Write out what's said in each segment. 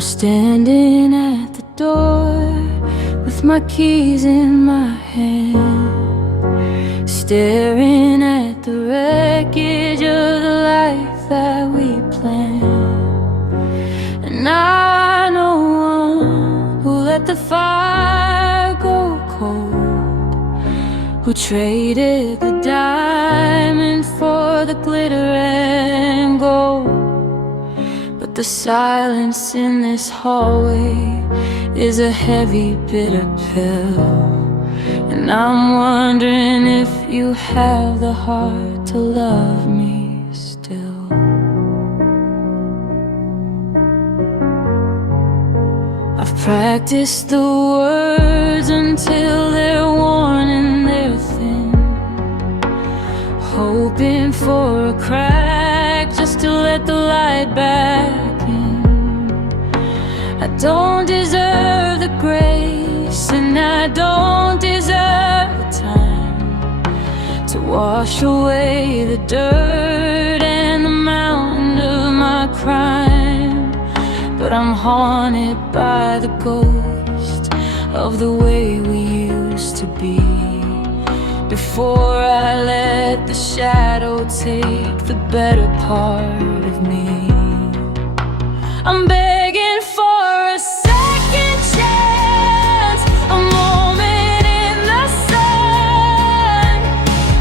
standing at the door with my keys in my hand, staring at the wreckage of the life that we planned. And I know one who let the fire go cold, who traded the diamond for the glitter and gold. But the silence in this hallway is a heavy, bitter pill, and I'm wondering if you have the heart to love me still. I've practiced the words until they're worn and they're thin, hoping for a crack just to let the light back in. I don't deserve the grace, and I don't deserve the time to wash away the dirt and the mountain of my crime. But I'm haunted by the ghost of the way we used to be, before I let the shadow take the better part of me. I'm begging for a second chance, a moment in the sun,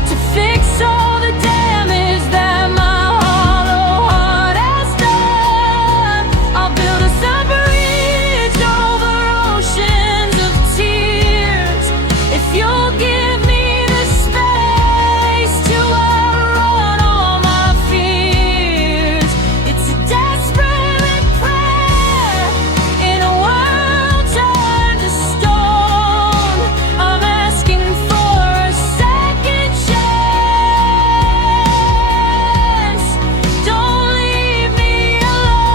to fix all the damage that my hollow heart has done. I'll build us a bridge over oceans of tears if you'll give me the space to outrun all my fears. It's a desperate prayer in a world turned to stone. I'm asking for a second chance. Don't leave me alone.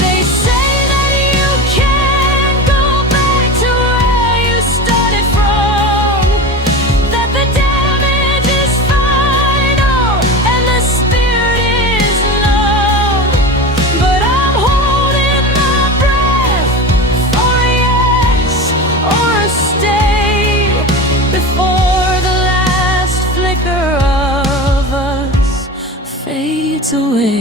They say that you can't go back to where you started from, that the damage is final and the spirit is numb. But I'm holding my breath for a yes or a stay before the last flicker of us fades away.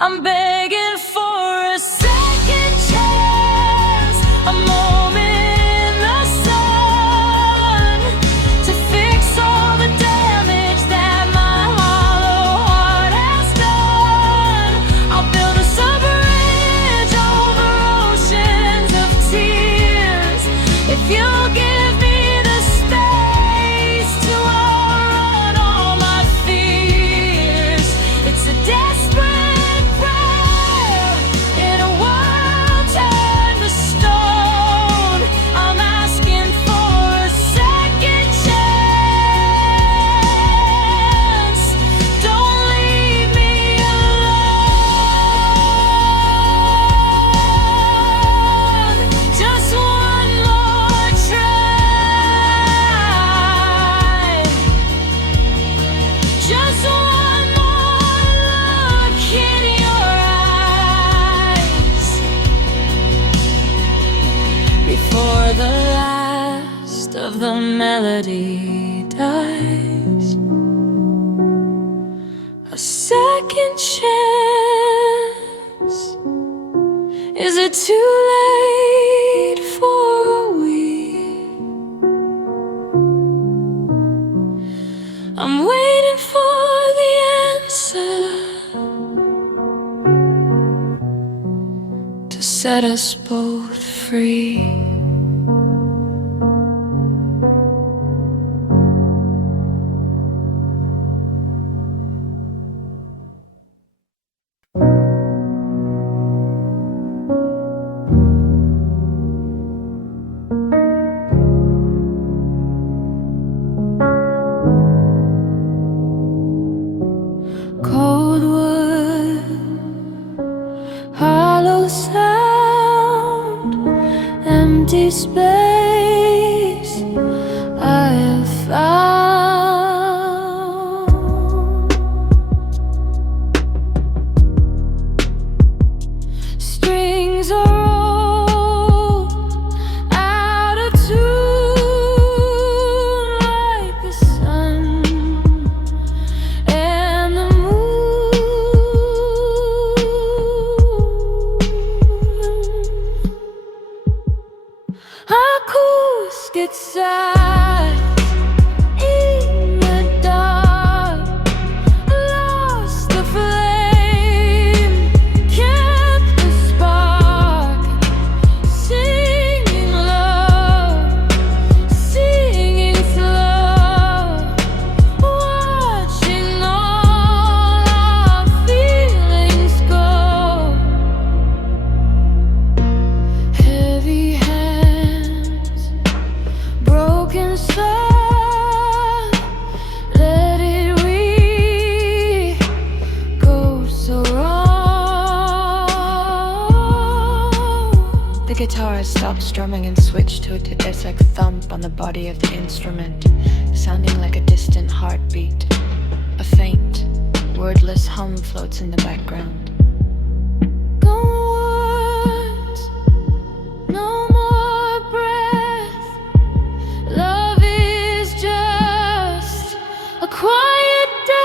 I'm begging for a second chance, a moment in the sun, to fix all the damage that my hollow heart has done. I'll build us a bridge over oceans of tears if you'll give me the space to outrun all my fears. It's a desperate prayer in a world turned to stone. I'm asking for a second chance. Don't leave me alone. Just one more try. Just one more look in your eyes before the last of the melody dies. A second chance. Is it too late for we? I'm waiting for the answer to set us both free. Cold wood, hollow sound, empty space. I have found guitar stopped strumming and switched to a tedesek thump on the body of the instrument, sounding like a distant heartbeat. A faint, wordless hum floats in the background. No more breath. Love is just a quiet death.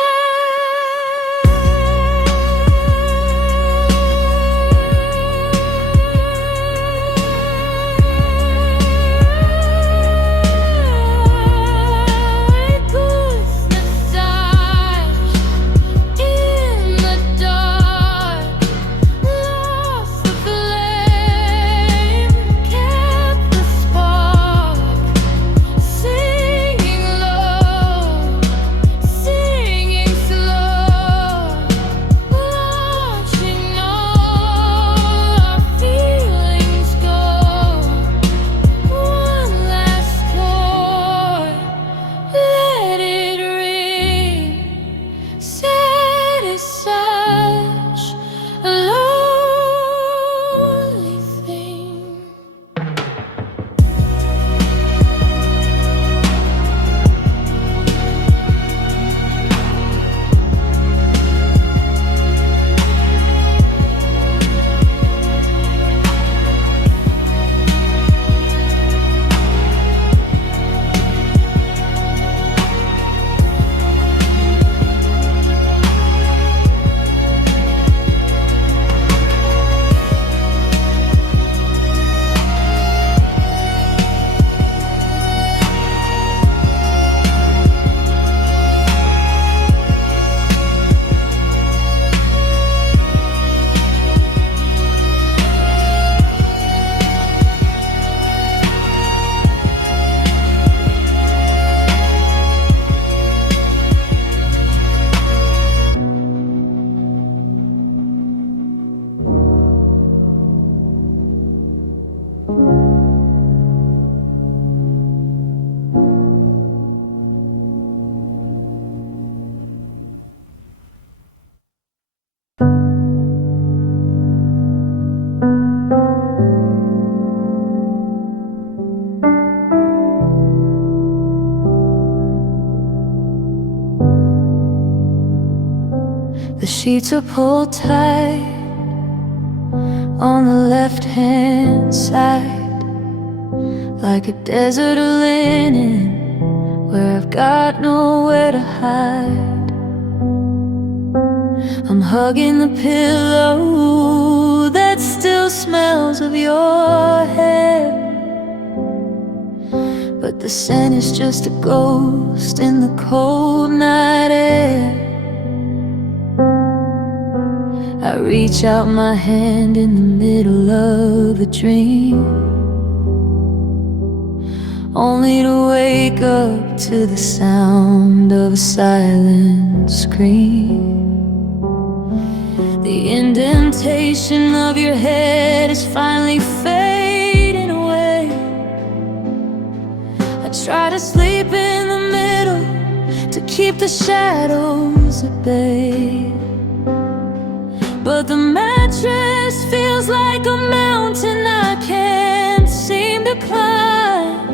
The sheets are pulled tight on the left-hand side, like a desert of linen where I've got nowhere to hide. I'm hugging the pillow that still smells of your hair, but the scent is just a ghost in the cold night air. I reach out my hand in the middle of a dream, only to wake up to the sound of a silent scream. The indentation of your head is finally fading away. I try to sleep in the middle to keep the shadows at bay, but the mattress feels like a mountain I can't seem to climb,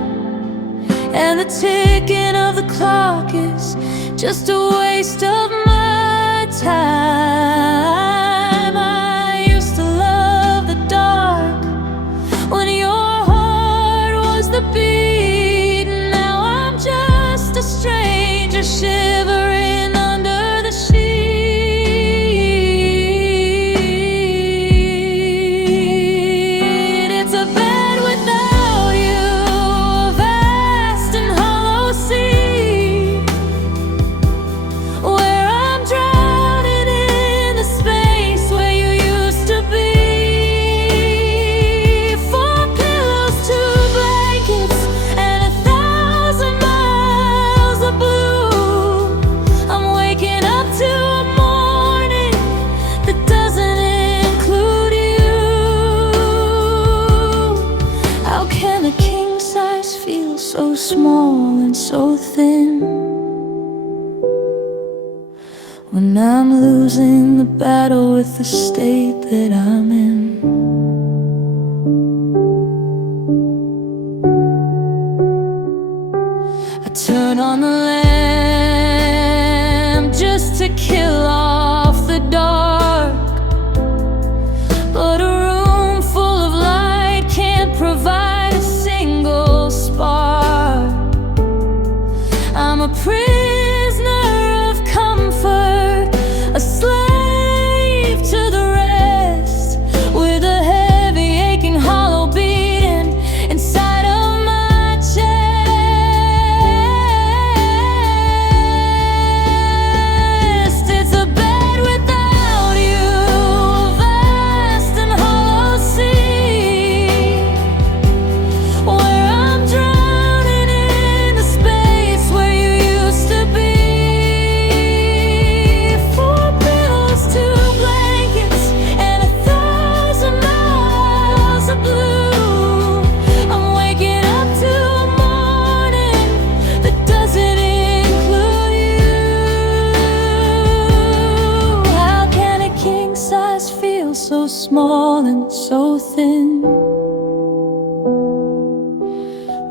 and the ticking of the clock is just a waste of my time. I used to love the dark when your heart was the beat. Now I'm just a stranger shivering under the sheet. Small and so thin, when I'm losing the battle with the state that I'm in. to kill off the dark, but a room full of light can't provide a single spark. I'm a prisoner of comfort, a slave to the rest, with a heavy aching hollow beating inside of my chest. It's a bed without you, a vast and hollow sea, where I'm drowning in the space where you used to be. Four pillows, two blankets, and 1,000 miles of blue. I'm waking up to a morning that doesn't include you. How can a king size feel so small and so thin,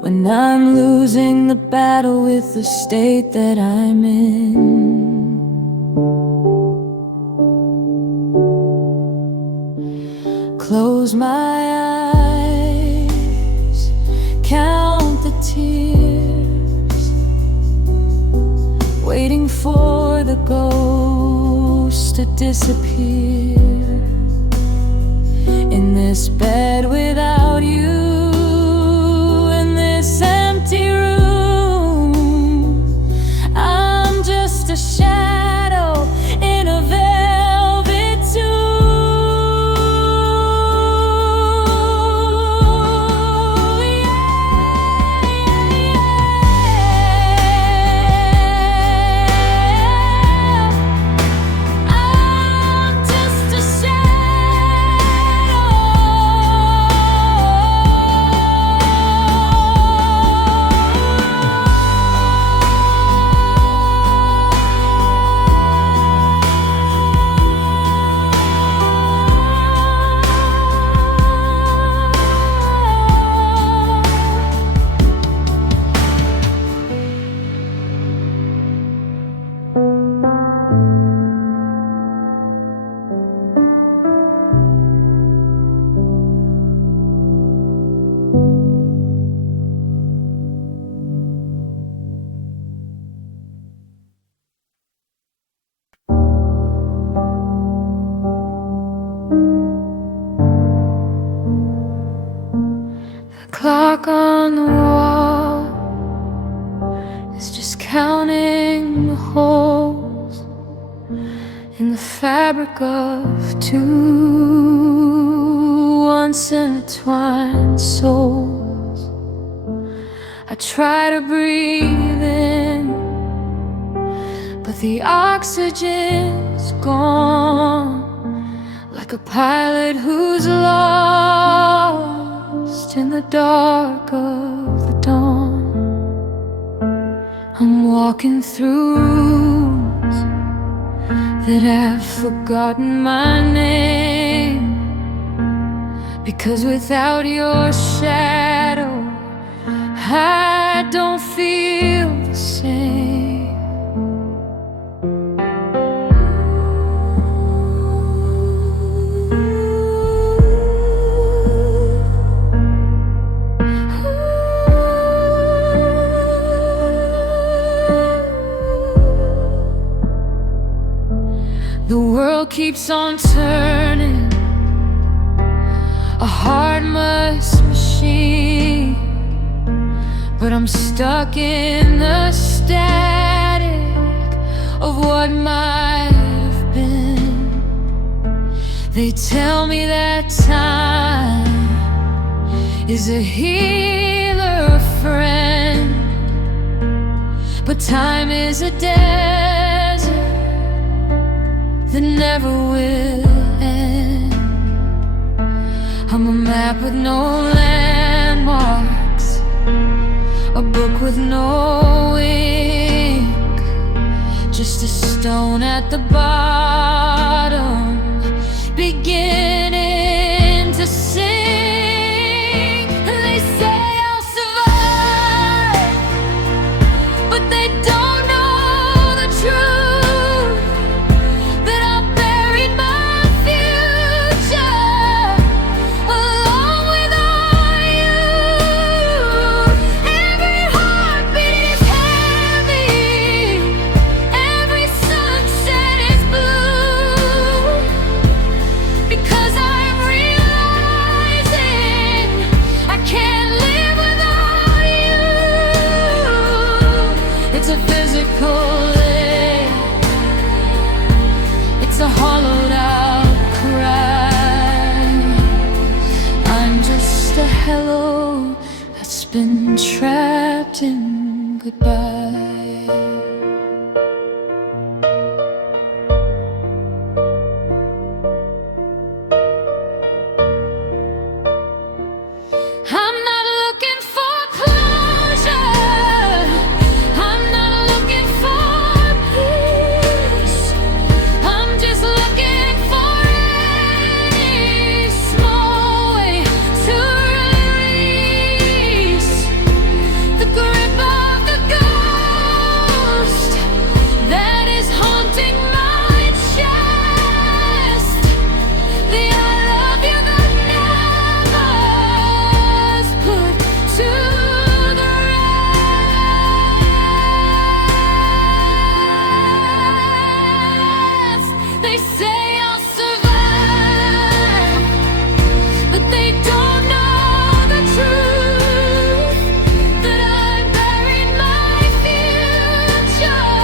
when I'm losing the battle with the state that I'm in? Close my eyes, count the tears, waiting for the ghost to disappear. In this bed without you, in this empty room, I'm just a shadow in a velvet tomb. I'm just a clock on the wall is just counting the holes in the fabric of two once intertwined souls. I try to breathe in, but the oxygen's gone, like a pilot who's lost in the dark of the dawn. I'm walking through rooms that have forgotten my name, because without your shadow I don't feel the same. The world keeps on turning, a heartless machine, but I'm stuck in the static of what might have been. They tell me that time is a healer, a friend, but time is a desert that never will end. I'm a map with no landmarks, a book with no ink, just a stone at the bottom, beginning to sink. And they say I'll survive, but they don't know the truth. It's a hollowed out cry. I'm just a hello that's been trapped in goodbye. I'm not looking for closure. I'm not looking for peace. I'm just looking for any small way to release the grip of the ghost that is haunting my chest. The I love you that never's put to the rest. They say I'll survive, but they don't know the truth, that I buried my future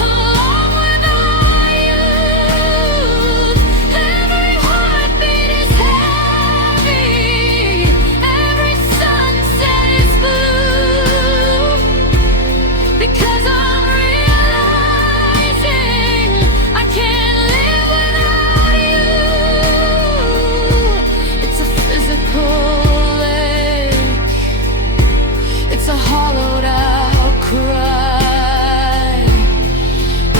along with our youth. Every heartbeat is heavy, every sunset is blue, because I'm realizing I can't live without you. It's a physical ache, it's a hollowed out cry.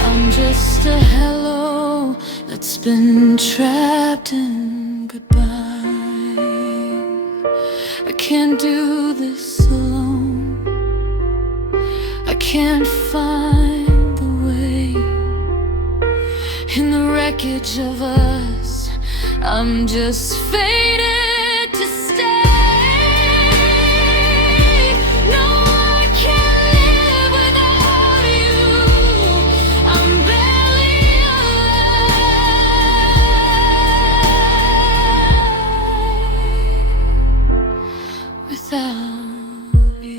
I'm just a hello that's been trapped in goodbye. I can't do this alone. I can't find the way in the wreckage of us. I'm just fated to stay. No, I can't live without you. I'm barely alive without you.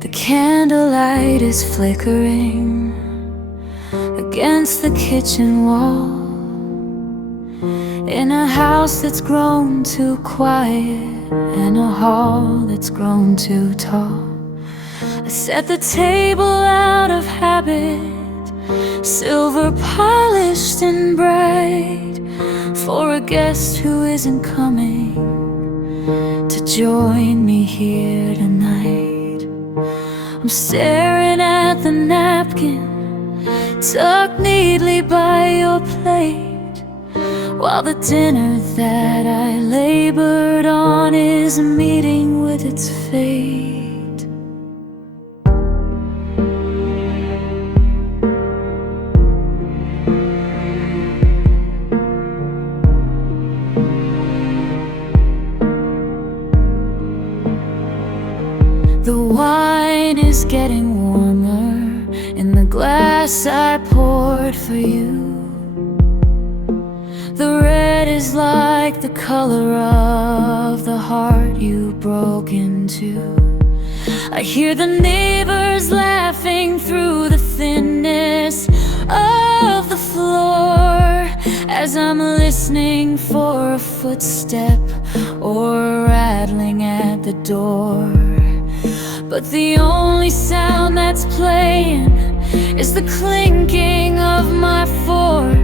The candlelight is flickering against the kitchen wall, in a house that's grown too quiet and a hall that's grown too tall. I set the table out of habit, silver polished and bright, for a guest who isn't coming to join me here tonight. I'm staring at the napkin tucked neatly by your plate, while the dinner that I labored on is meeting with its fate. The wine is getting warmer in the glass I poured for you. The red is like the color of the heart you broke into. I hear the neighbors laughing through the thinness of the floor, as I'm listening for a footstep or rattling at the door. But the only sound that's playing is the clinking of my fork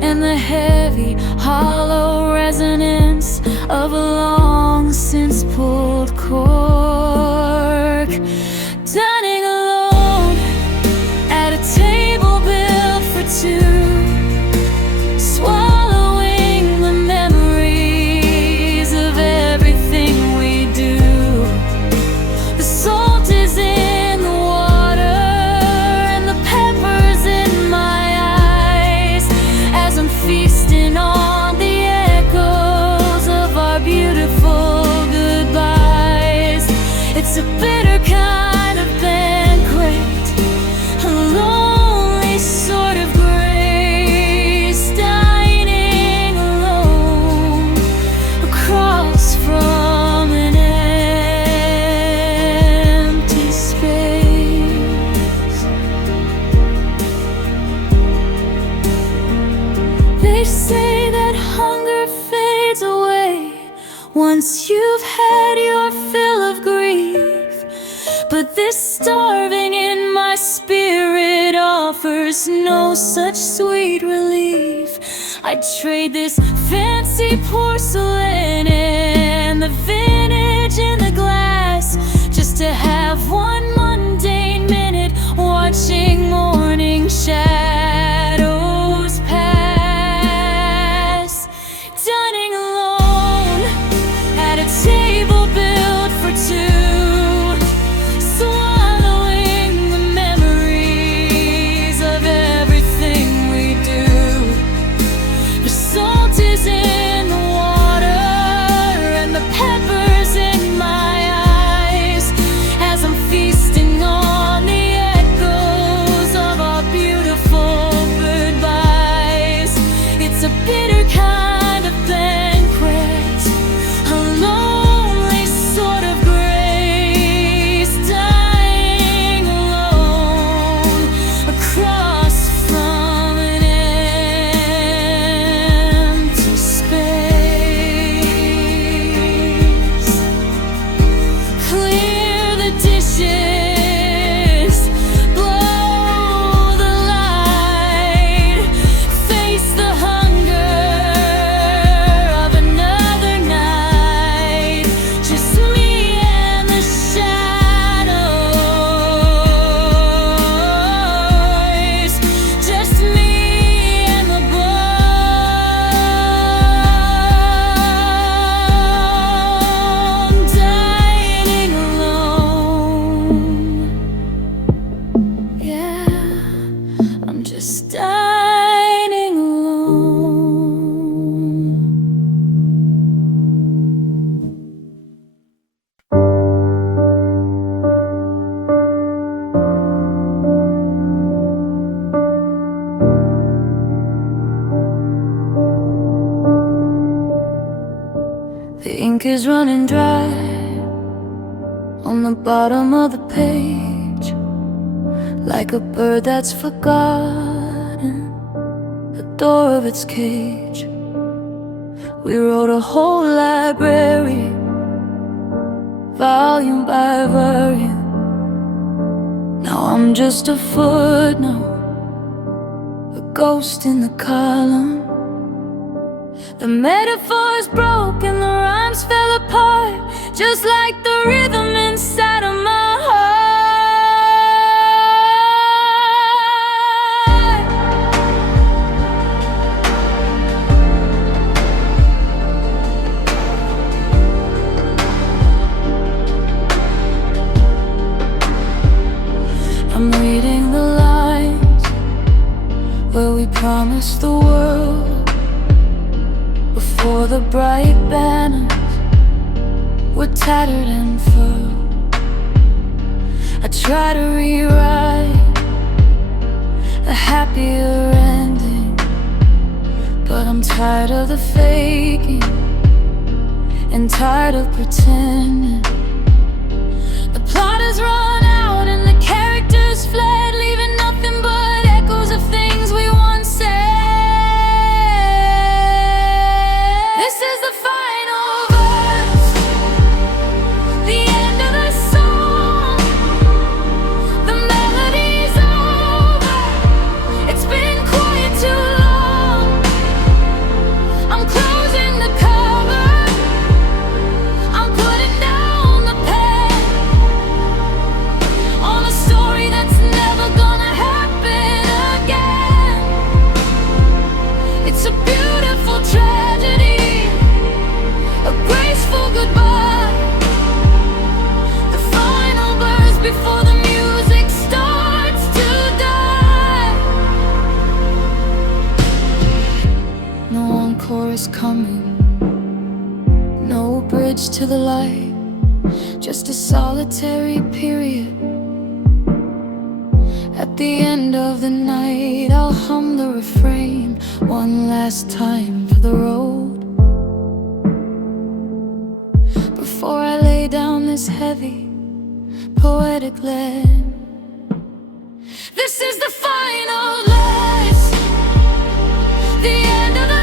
and the heavy, hollow resonance of a long since pulled cork. Dining alone at a table built for two, swallowing the memories of everything we do. The salt is in the water and the pepper They say that hunger fades away once you've had your fill of grief, but this starving in my spirit offers no such sweet relief. I'd trade this fancy porcelain and the vintage in the glass just to have one mundane minute watching morning shadows pass. Dining alone at a table built for two, swallowing the memories of everything we do. The salt is in the water and the pepper's in my eyes as I'm feasting on the echoes of our beautiful goodbyes. It's a bitter kind of banquet, a lonely sort of grace, dying alone across from an empty space. Clear the dishes, blow the light, face the hunger of another night. Just me and the shadows, just me and the bomb. Dining alone, yeah, I'm just dining alone. The ink is running dry on the bottom of the page, like a bird that's forgotten the door of its cage. We wrote a whole library, volume by volume. Now I'm just a footnote, a ghost in the column. The metaphors broke and the rhymes fell apart, just like the rhythm inside of my heart. I'm reading the lines where we promised the world before the bright banners were tattered and furled. I try to rewrite a happier ending, but I'm tired of the faking and tired of pretending. The plot has run out and the characters fled, leaving nothing but echoes of things we once said. This is the final verse, the end of the song. The melody's over, it's been quiet too long. I'm closing the cover, I'm putting down the pen on a story that's never gonna happen again. It's a beautiful tragedy, a graceful goodbye, the final burst before the music starts to die. No encore is coming, no bridge to the light, just a solitary period. At the end of the night, I'll hum the refrain one last time for the road, before I lay down this heavy, poetic lead. This is the final last, the end of the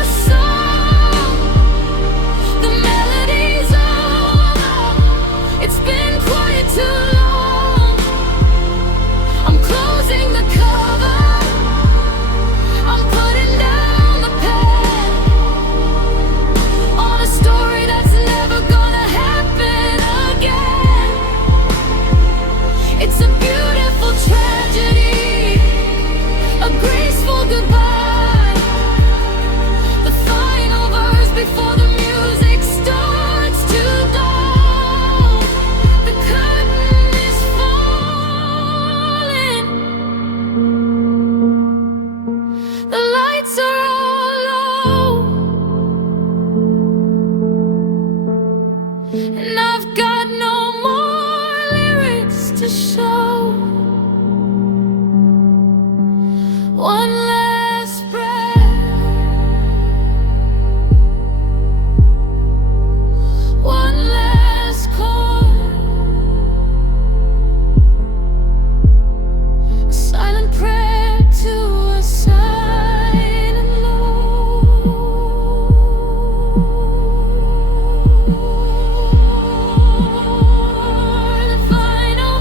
One last breath, one last chord, a silent prayer to a silent Lord. The final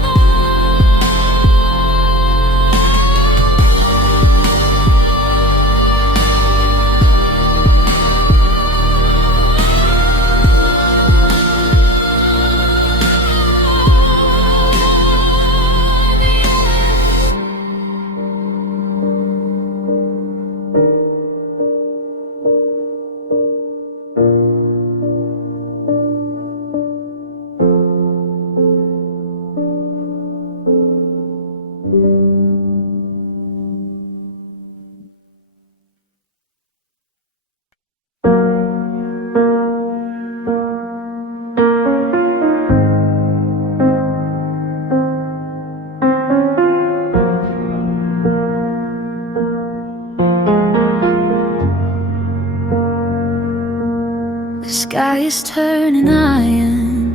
The sky is turning iron.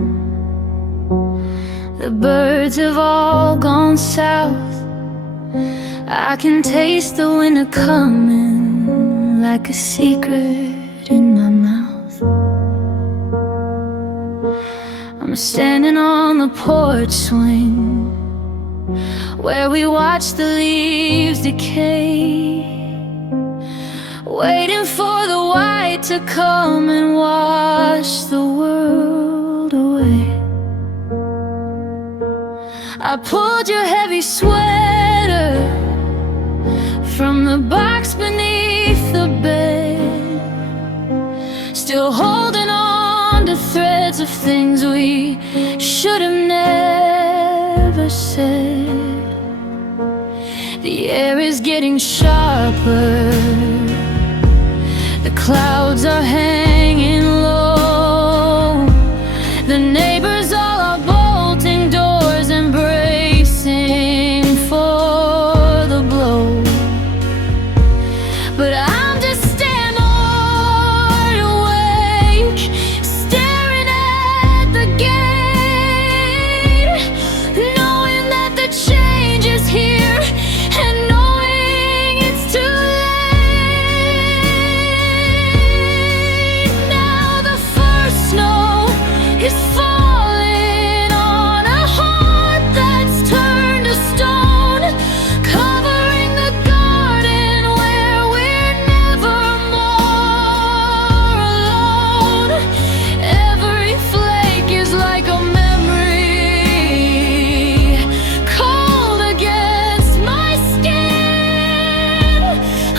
The birds have all gone south. I can taste the winter coming like a secret in my mouth. I'm standing on the porch swing where we watch the leaves decay, waiting for the white to come and wash the world away. I pulled your heavy sweater from the box beneath the bed, still holding on to threads of things we should have never said. The air is getting sharper, the clouds are hanging low. The neighbors all are bolting doors and bracing for the blow. But I'm just staying wide awake, staring at the gate, knowing that the change is here and knowing it's too late. Now the first snow is falling on a heart that's turned to stone, covering the garden where we're never more alone. Every flake is like a memory, cold against my skin.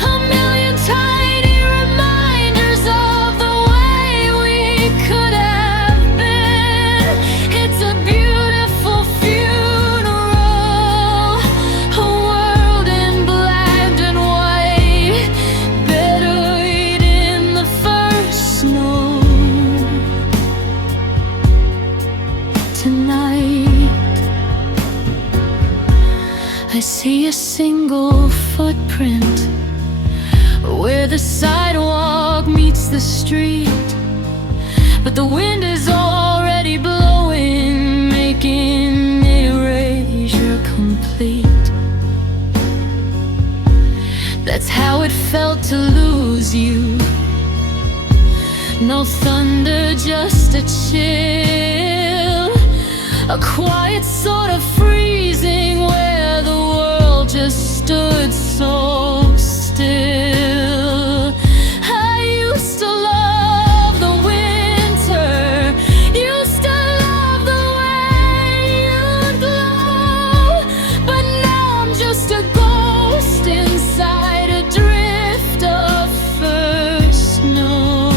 A million tiny reminders of the way we could have been. It's a beautiful funeral, a world in black and white, buried in the first snow. Tonight I see a single footprint where the sidewalk meets the street, but the wind is already blowing, making erasure complete. That's how it felt to lose you. No thunder, just a chill, a quiet sort of freezing where the world just stood so still. I used to love the winter, used to love the way you'd glow, but now I'm just a ghost inside a drift of first snow.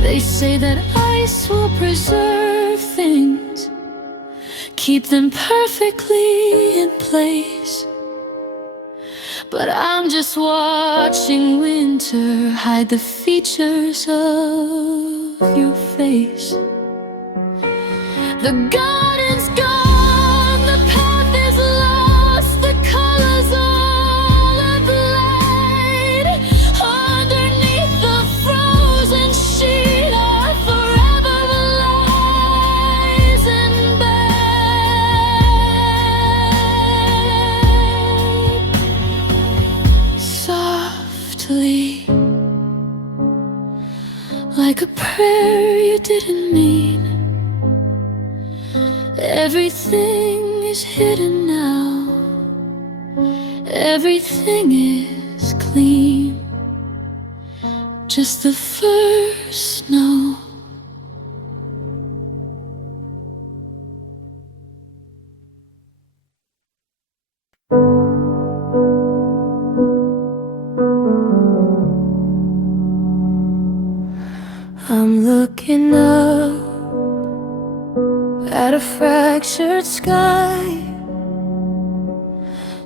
They say that ice will preserve things, keep them perfectly in place, but I'm just watching winter hide the features of your face. The garden's gone, the path is lost, the colors all have prayer you didn't mean. Everything is hidden now. Everything is clean. Just the first snow. I'm looking up at a fractured sky,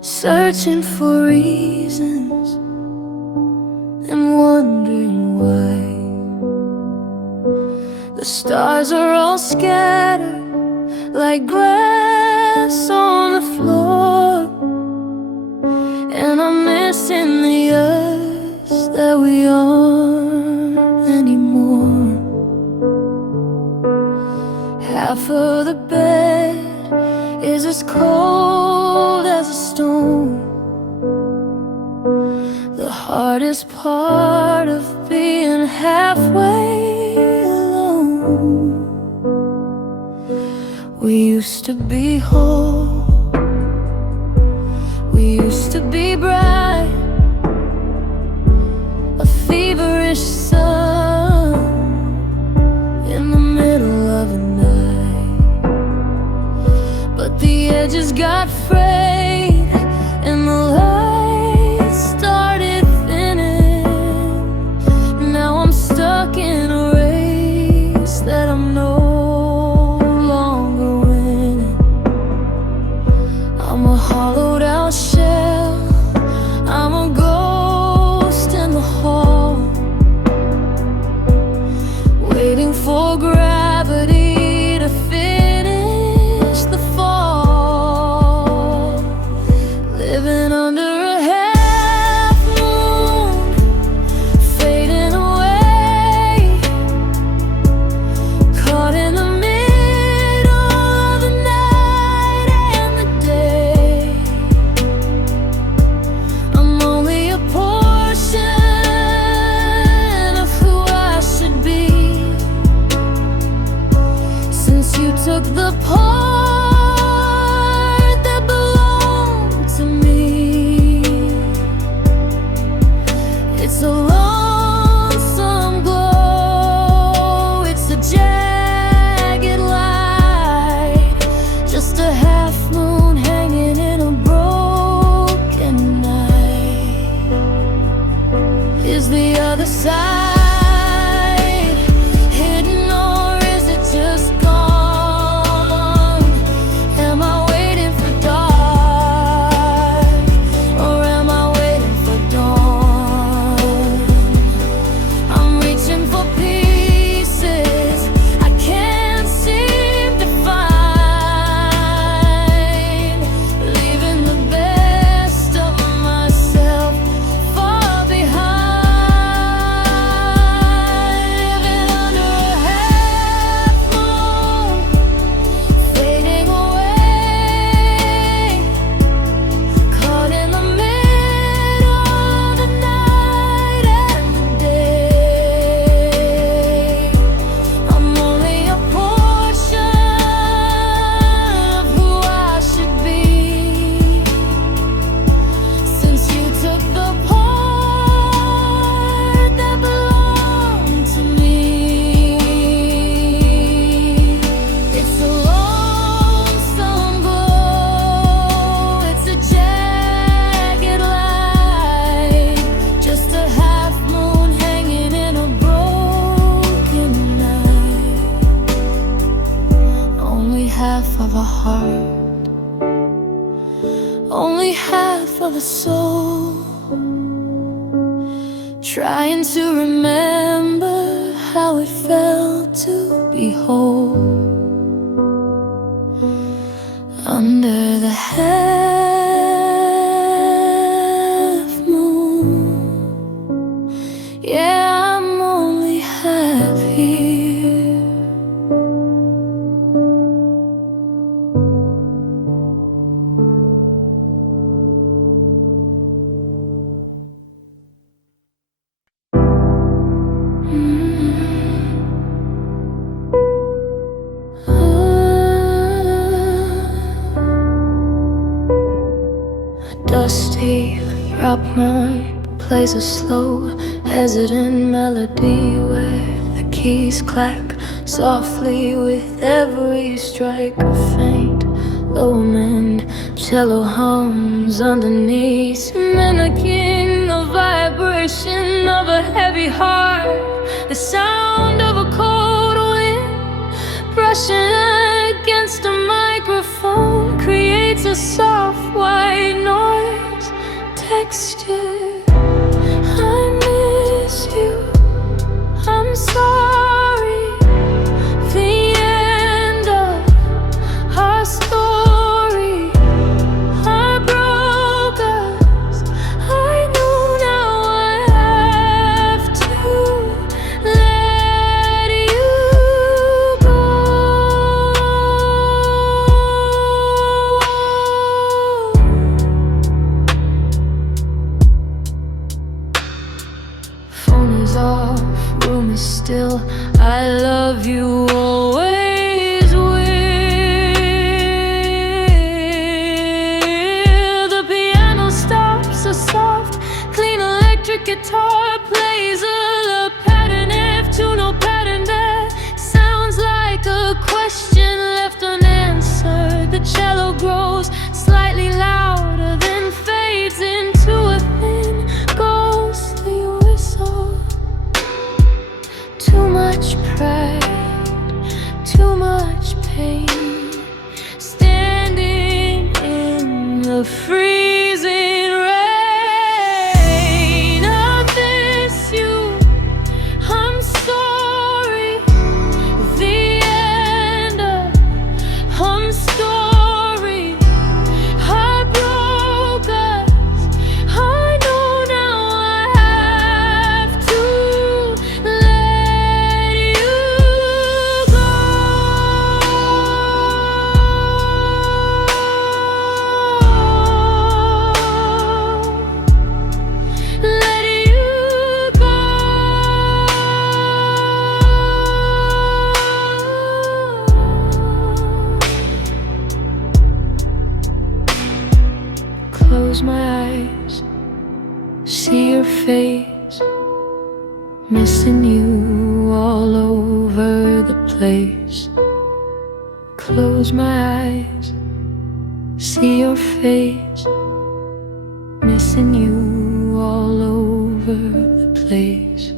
searching for reasons and wondering why. The stars are all scattered like grass on the floor, and I'm missing the us that we aren't anymore. Half of the bed is as cold as a stone. The hardest part of being halfway alone. We used to be whole. We used to be bright, a feverish sun in the middle of a night. But the edges got frayed and the lights started thinning. Now I'm stuck in a race that I'm no longer winning. I'm a hollowed out shell, I'm a ghost in the hall, waiting for gravity to finish the fall. Living under a half moon, fading away, caught in the middle of the night and the day. I'm only a portion of who I should be, since you took the part that belonged to me. It's a lonesome glow, it's a jagged light, just a half moon hanging in a broken night. Is the other side hidden, or is it just gone? Am I waiting for dark, or am I waiting for dawn? I'm reaching for pieces I can't seem to find, leaving the best of myself far behind. Living under a half moon, fading away, caught in the middle of the night and the day. I'm only a portion of who I should be, since you took the part that belonged to me. It's a lonesome glow, it's a jagged light, just a half moon hanging in a broken night. Only half of a heart, only half of a soul, trying to remember how it felt to be whole under the half moon. Yeah, I'm only half here. Drop mine plays a slow, hesitant melody where the keys clack softly with every strike. A faint, low-end cello hums underneath, mimicking the vibration of a heavy heart. The sound of a cold wind brushing against a microphone creates a soft white noise texture. I miss you, I'm sorry. The end of our story, I broke us. I know now I have to let you go. Phone is off, room is still. I love you always will. The piano stops, a soft, clean electric guitar plays a pattern F to no pattern that sounds like a question left unanswered. The cello grows slightly louder, then fades into a thin, ghostly whistle. Too much pride, too much pain, standing in the freezing rain. I miss you, I'm sorry. The end of our story, I broke us. I know now I have to let you go. Let you go. Close my eyes, see your face, missing you all over the place. Close my eyes, see your face, missing you all over the place.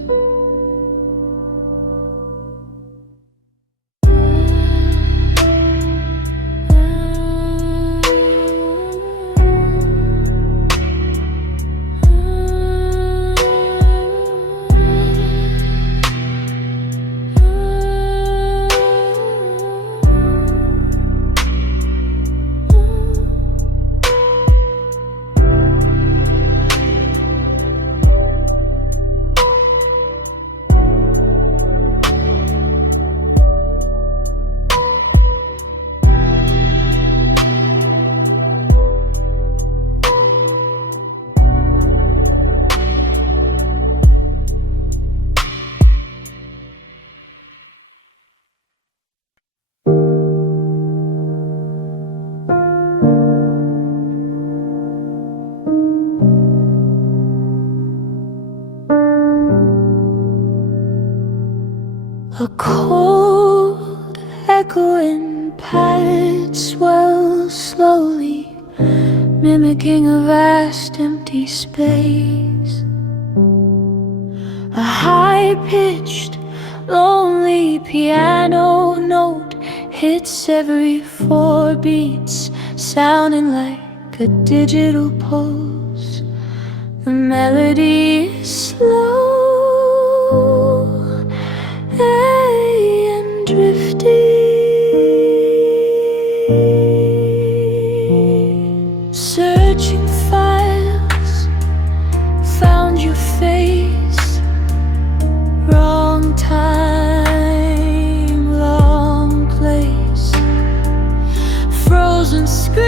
A cold, echoing pad swells slowly, mimicking a vast empty space. A high-pitched, lonely piano note hits every 4 beats, sounding like a digital pulse. The melody is slow and drifting. Searching files, found your face. Wrong time, wrong place. Frozen screen,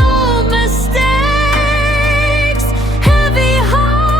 old mistakes. Heavy heart.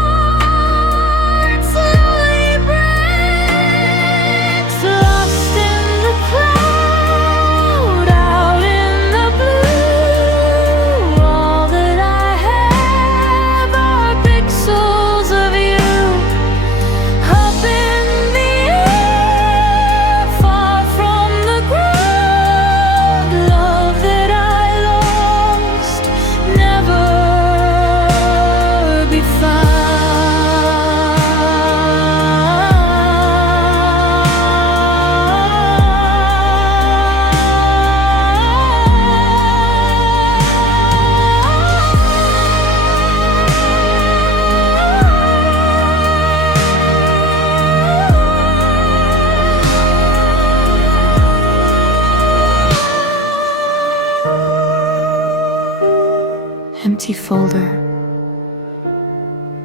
empty folder,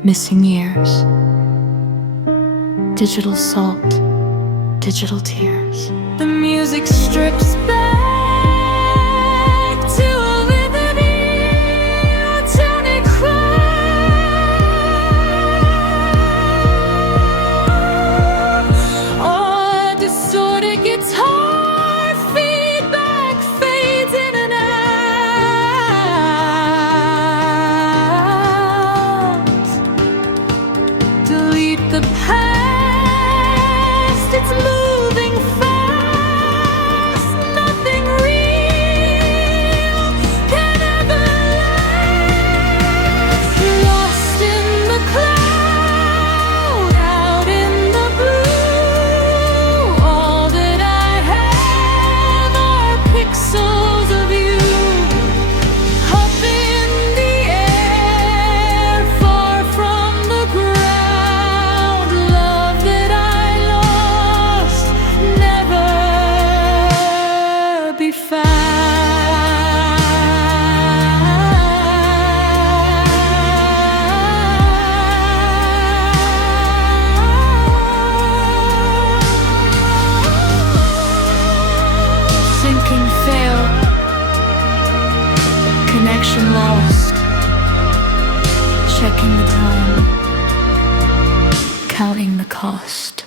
missing years, digital salt, digital tears. The music strips back to a withered electronic cry. Oh, distorted guitar feedback fades in and out. Delete the past, it's moving fast. Nothing real can ever last. Lost in the cloud, out in the blue. All that I have are pixels of you. Up in the air, far from the ground. Love that I lost, never be found. Sinking fail, connection lost. Checking the time, counting the cost.